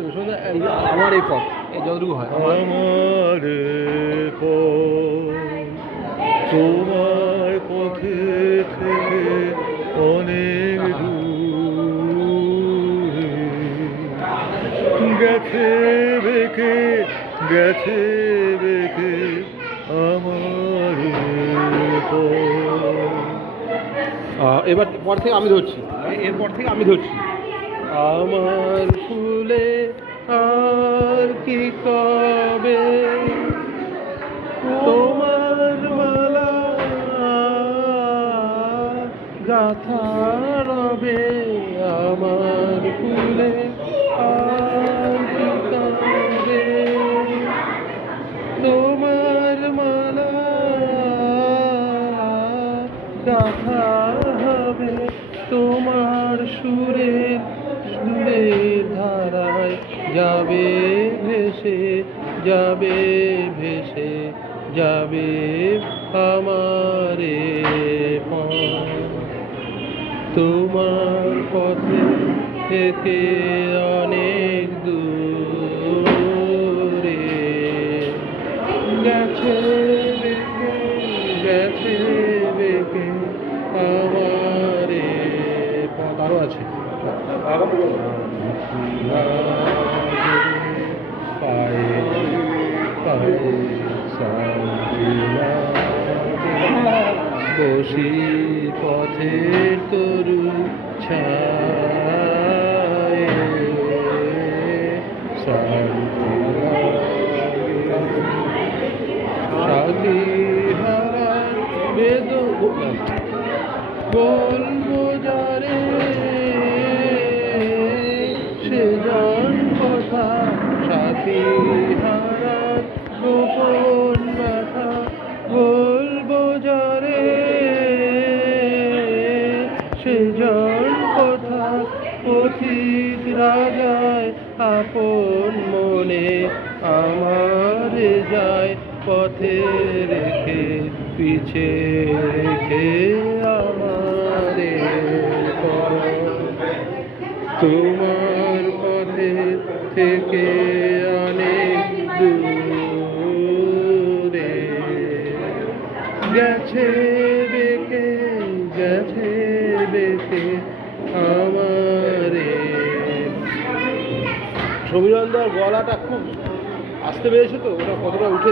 আমার এই পথ এই যতটুকু হয় আমার পথ তোমার পথে থেকে অনেক দূরে গেছে বেঁকে গেছে বেঁকে আমার পথ। এবার পর থেকে আমি ধরছি, এরপর থেকে আমি ধরছি। আমার ফুলে আর কি কবে তোমার মালা গাথা রবে, আমার ফুলে আর কি কবে তোমার মালা গাথা হবে, তোমার সুরের সুরের ধারায় যাবে ভেসে যাবে ভেসে যাবে আমার পথ। তোমার পথে থেকে অনেক দূরে গেছে বেঁকে গেছে বেঁকে আমার পথ। আরও আছে পায়ে পায়ে বসি পথের তরু ছায় সাথী হারা বেদ বলবো যারে সে জান কথা, সাথী হারা গোপন ব্যথা বলবো যারে সে জান কথা। পথিক রাজায় আপন মনে আমার যায় পথে রেখে পিছে রেখে আমার তোমার পথে থেকে অনেক দূরে গেছে বেঁকে গেছে বেঁকে আমার। সমীরণদার গলাটা খুব আসতে পেরেছে তো, ওটা কতটা উঠেছে।